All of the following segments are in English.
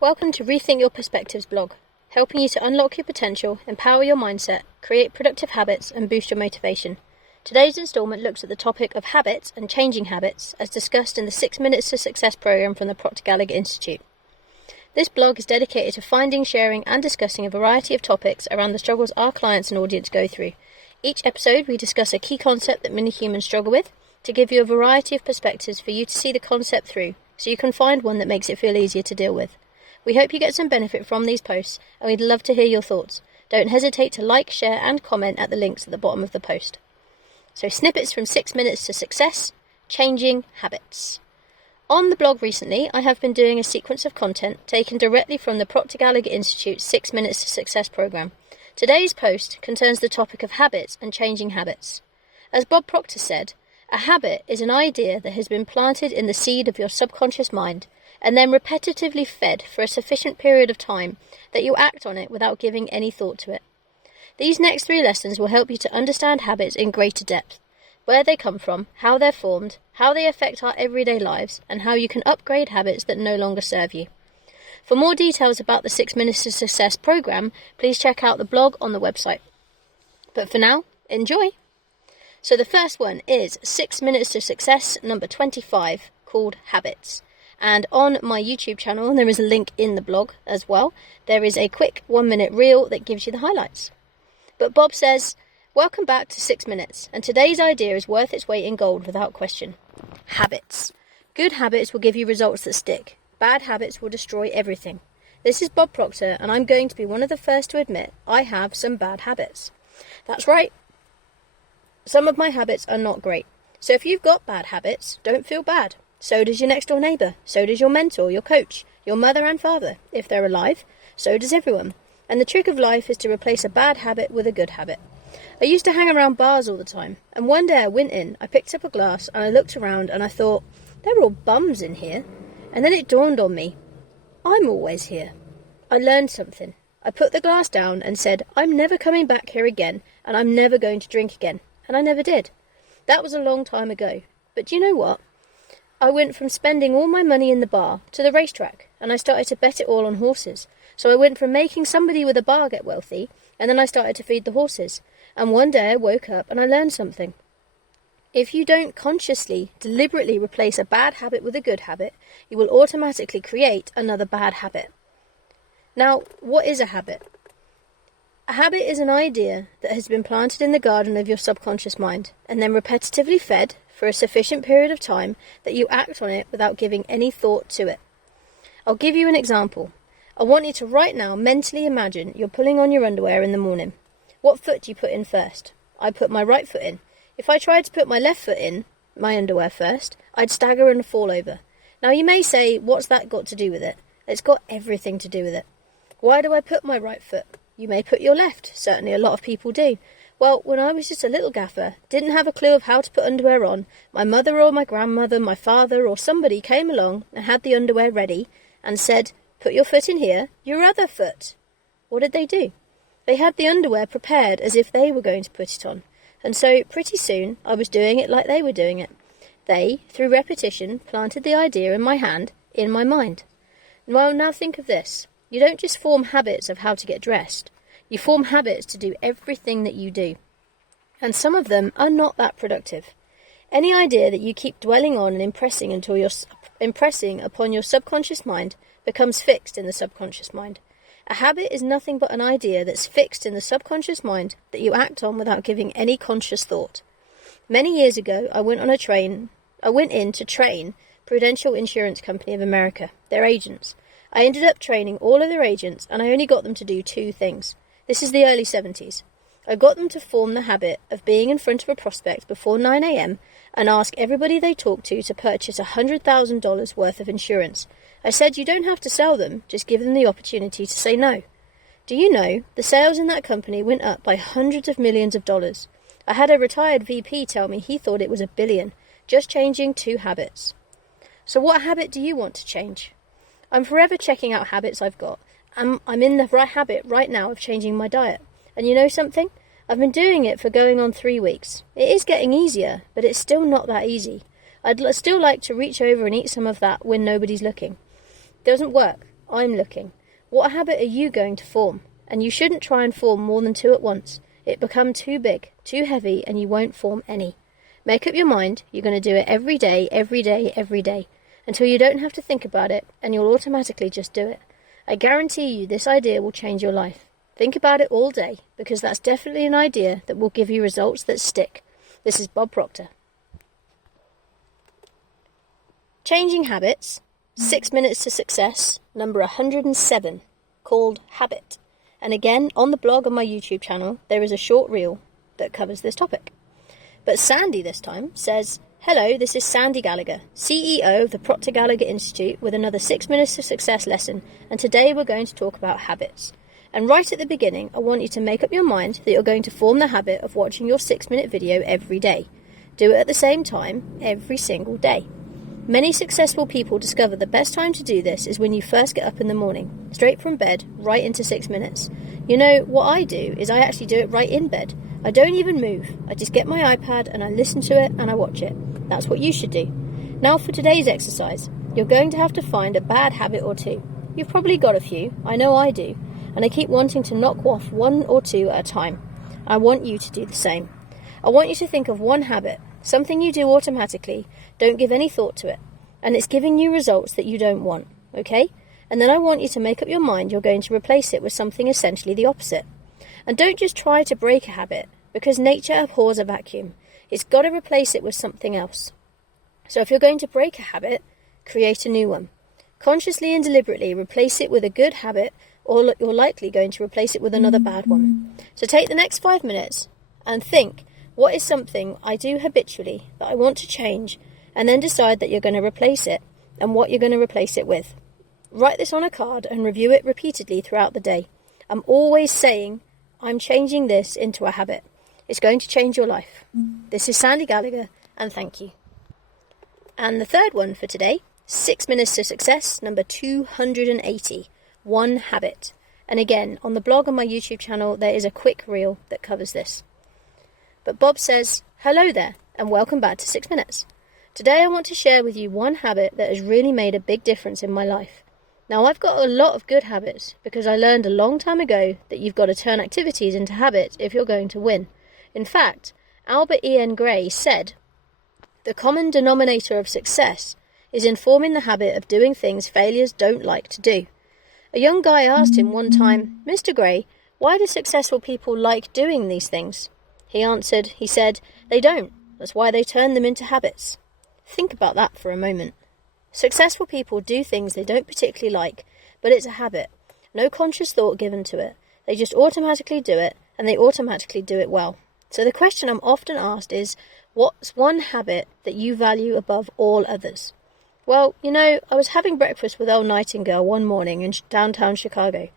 Welcome to Rethink Your Perspectives blog, helping you to unlock your potential, empower your mindset, create productive habits and boost your motivation. Today's instalment looks at the topic of habits and changing habits as discussed in the 6 Minutes to Success program from the Proctor Gallagher Institute. This blog is dedicated to finding, sharing and discussing a variety of topics around the struggles our clients and audience go through. Each episode we discuss a key concept that many humans struggle with to give you a variety of perspectives for you to see the concept through so you can find one that makes it feel easier to deal with. We hope you get some benefit from these posts, and we'd love to hear your thoughts. Don't hesitate to like, share and comment at the links at the bottom of the post. So snippets from 6 Minutes to Success, Changing Habits. On the blog recently, I have been doing a sequence of content taken directly from the Proctor Gallagher Institute 6 Minutes to Success program. Today's post concerns the topic of habits and changing habits. As Bob Proctor said, a habit is an idea that has been planted in the seed of your subconscious mind and then repetitively fed for a sufficient period of time that you act on it without giving any thought to it. These next 3 lessons will help you to understand habits in greater depth, where they come from, how they're formed, how they affect our everyday lives, and how you can upgrade habits that no longer serve you. For more details about the 6 Minutes to Success program, please check out the blog on the website. But for now, enjoy! So the first one is 6 Minutes to Success number 25, called Habits. And on my YouTube channel, there is a link in the blog as well. There is a quick 1-minute reel that gives you the highlights. But Bob says, welcome back to 6 Minutes, and today's idea is worth its weight in gold without question. Habits. Good habits will give you results that stick. Bad habits will destroy everything. This is Bob Proctor, and I'm going to be one of the first to admit I have some bad habits. That's right. Some of my habits are not great. So if you've got bad habits, don't feel bad. So does your next door neighbour, so does your mentor, your coach, your mother and father. If they're alive, so does everyone. And the trick of life is to replace a bad habit with a good habit. I used to hang around bars all the time, and one day I went in, I picked up a glass and I looked around and I thought, they're all bums in here. And then it dawned on me, I'm always here. I learned something. I put the glass down and said, I'm never coming back here again and I'm never going to drink again. And I never did. That was a long time ago. But do you know what? I went from spending all my money in the bar to the racetrack, and I started to bet it all on horses. So I went from making somebody with a bar get wealthy, and then I started to feed the horses. And one day I woke up and I learned something. If you don't consciously, deliberately replace a bad habit with a good habit, you will automatically create another bad habit. Now, what is a habit? A habit is an idea that has been planted in the garden of your subconscious mind, and then repetitively fed for a sufficient period of time that you act on it without giving any thought to it. I'll give you an example. I want you to right now mentally imagine you're pulling on your underwear in the morning. What foot do you put in first? I put my right foot in. If I tried to put my left foot in, my underwear first, I'd stagger and fall over. Now you may say, what's that got to do with it? It's got everything to do with it. Why do I put my right foot? You may put your left. Certainly a lot of people do. Well, when I was just a little gaffer, didn't have a clue of how to put underwear on, my mother or my grandmother, my father or somebody came along and had the underwear ready and said, put your foot in here, your other foot. What did they do? They had the underwear prepared as if they were going to put it on. And so, pretty soon, I was doing it like they were doing it. They, through repetition, planted the idea in my hand, in my mind. Well, now think of this. You don't just form habits of how to get dressed. You form habits to do everything that you do. And some of them are not that productive. Any idea that you keep dwelling on and impressing upon your subconscious mind becomes fixed in the subconscious mind. A habit is nothing but an idea that's fixed in the subconscious mind that you act on without giving any conscious thought. Many years ago, I went in to train Prudential Insurance Company of America, their agents. I ended up training all of their agents, and I only got them to do 2 things. This is the early 70s. I got them to form the habit of being in front of a prospect before 9 a.m. and ask everybody they talked to purchase $100,000 worth of insurance. I said you don't have to sell them, just give them the opportunity to say no. Do you know, the sales in that company went up by hundreds of millions of dollars. I had a retired VP tell me he thought it was $1 billion, just changing 2 habits. So what habit do you want to change? I'm forever checking out habits I've got. I'm in the right habit right now of changing my diet. And you know something? I've been doing it for going on 3 weeks. It is getting easier, but it's still not that easy. I'd still like to reach over and eat some of that when nobody's looking. It doesn't work. I'm looking. What habit are you going to form? And you shouldn't try and form more than 2 at once. It become too big, too heavy, and you won't form any. Make up your mind, you're going to do it every day, every day, every day, until you don't have to think about it, and you'll automatically just do it. I guarantee you this idea will change your life. Think about it all day, because that's definitely an idea that will give you results that stick. This is Bob Proctor. Changing habits, 6 minutes to success, number 107, called Habit. And again, on the blog on my YouTube channel, there is a short reel that covers this topic. But Sandy this time says, "Hello, this is Sandy Gallagher, CEO of the Proctor Gallagher Institute with another 6 minutes to success lesson, and today we're going to talk about habits. And right at the beginning, I want you to make up your mind that you're going to form the habit of watching your 6-minute video every day. Do it at the same time, every single day. Many successful people discover the best time to do this is when you first get up in the morning, straight from bed, right into 6 minutes. You know, what I do is I actually do it right in bed. I don't even move. I just get my iPad and I listen to it and I watch it. That's what you should do. Now for today's exercise, you're going to have to find a bad habit or two. You've probably got a few. I know I do. And I keep wanting to knock off 1 or 2 at a time. I want you to do the same. I want you to think of one habit, something you do automatically, don't give any thought to it, and it's giving you results that you don't want, okay? And then I want you to make up your mind you're going to replace it with something essentially the opposite. And don't just try to break a habit, because nature abhors a vacuum. It's got to replace it with something else. So if you're going to break a habit, create a new one. Consciously and deliberately replace it with a good habit, or you're likely going to replace it with another bad one. So take the next 5 minutes and think, what is something I do habitually that I want to change, and then decide that you're going to replace it and what you're going to replace it with. Write this on a card and review it repeatedly throughout the day. I'm always saying, I'm changing this into a habit. It's going to change your life. This is Sandy Gallagher, and thank you. And the third one for today, 6 minutes to success, number 280, one habit. And again, on the blog on my YouTube channel, there is a quick reel that covers this. But Bob says, hello there, and welcome back to 6 minutes. Today I want to share with you one habit that has really made a big difference in my life. Now, I've got a lot of good habits because I learned a long time ago that you've got to turn activities into habits if you're going to win. In fact, Albert E.N. Gray said, the common denominator of success is in forming the habit of doing things failures don't like to do. A young guy asked him one time, Mr. Gray, why do successful people like doing these things? He answered, he said, they don't. That's why they turn them into habits. Think about that for a moment. Successful people do things they don't particularly like, but it's a habit. No conscious thought given to it. They just automatically do it, and they automatically do it well. So the question I'm often asked is, what's one habit that you value above all others? Well, you know, I was having breakfast with Earl Nightingale one morning in downtown Chicago.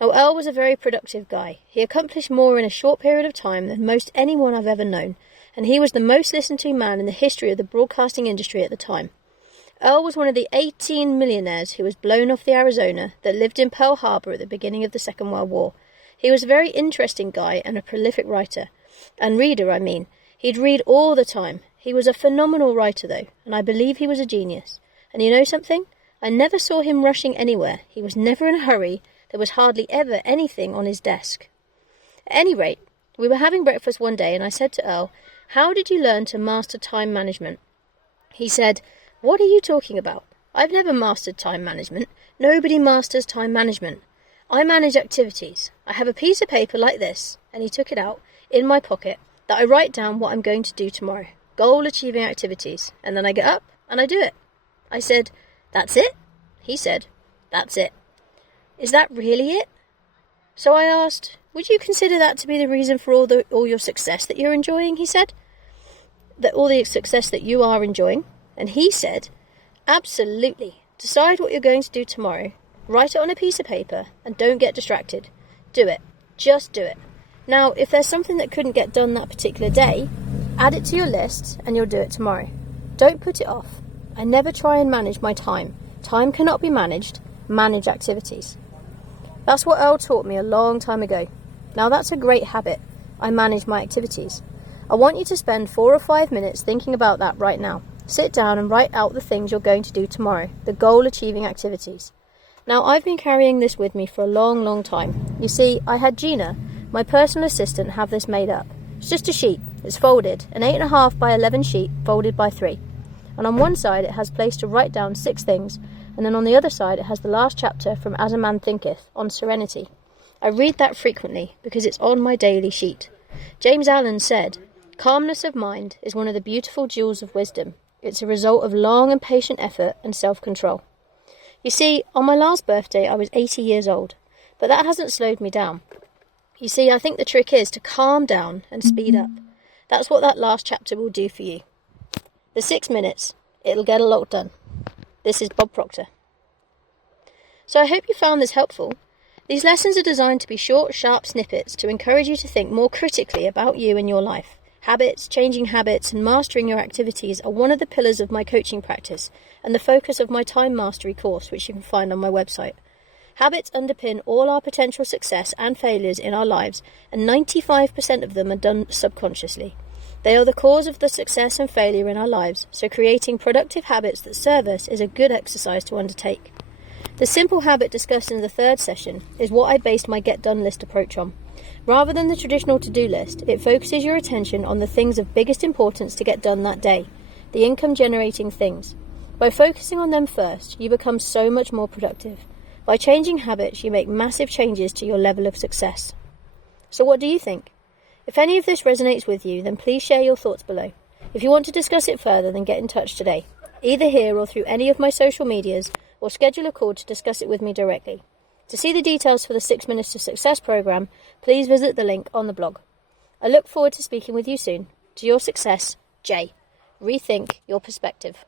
Now, Earl was a very productive guy. He accomplished more in a short period of time than most anyone I've ever known, and he was the most listened to man in the history of the broadcasting industry at the time. Earl was one of the 18 millionaires who was blown off the Arizona that lived in Pearl Harbor at the beginning of the Second World War. He was a very interesting guy and a prolific writer. And reader, I mean. He'd read all the time. He was a phenomenal writer, though, and I believe he was a genius. And you know something? I never saw him rushing anywhere. He was never in a hurry. There was hardly ever anything on his desk. At any rate, we were having breakfast one day and I said to Earl, how did you learn to master time management? He said, what are you talking about? I've never mastered time management. Nobody masters time management. I manage activities. I have a piece of paper like this, and he took it out, in my pocket, that I write down what I'm going to do tomorrow. Goal-achieving activities. And then I get up and I do it. I said, that's it? He said, that's it. Is that really it? So I asked, would you consider that to be the reason for all your success that you're enjoying? He said, that all the success that you are enjoying? And he said, absolutely. Decide what you're going to do tomorrow. Write it on a piece of paper and don't get distracted. Do it. Just do it. Now, if there's something that couldn't get done that particular day, add it to your list and you'll do it tomorrow. Don't put it off. I never try and manage my time. Time cannot be managed. Manage activities. That's what Earl taught me a long time ago. Now that's a great habit. I manage my activities. I want you to spend 4 or 5 minutes thinking about that right now. Sit down and write out the things you're going to do tomorrow, the goal-achieving activities. Now, I've been carrying this with me for a long time. You see, I had Gina, my personal assistant, have this made up. It's just a sheet. It's folded, an 8.5 by 11 sheet folded by 3. And on one side it has place to write down 6 things, and then on the other side it has the last chapter from As a Man Thinketh on serenity. I read that frequently because it's on my daily sheet. James Allen said, "Calmness of mind is one of the beautiful jewels of wisdom. It's a result of long and patient effort and self-control." You see, on my last birthday I was 80 years old, but that hasn't slowed me down. You see, I think the trick is to calm down and speed up. That's what that last chapter will do for you. The 6 minutes, it'll get a lot done. This is Bob Proctor. So I hope you found this helpful. These lessons are designed to be short, sharp snippets to encourage you to think more critically about you and your life. Habits, changing habits, and mastering your activities are one of the pillars of my coaching practice and the focus of my time mastery course, which you can find on my website. Habits underpin all our potential success and failures in our lives, and 95% of them are done subconsciously. They are the cause of the success and failure in our lives, so creating productive habits that serve us is a good exercise to undertake. The simple habit discussed in the 3rd session is what I based my Get Done list approach on. Rather than the traditional to-do list, it focuses your attention on the things of biggest importance to get done that day, the income-generating things. By focusing on them first, you become so much more productive. By changing habits, you make massive changes to your level of success. So what do you think? If any of this resonates with you, then please share your thoughts below. If you want to discuss it further, then get in touch today, either here or through any of my social medias, or schedule a call to discuss it with me directly. To see the details for the 6 Minutes to Success program, please visit the link on the blog. I look forward to speaking with you soon. To your success, Jaiye. Rethink your perspective.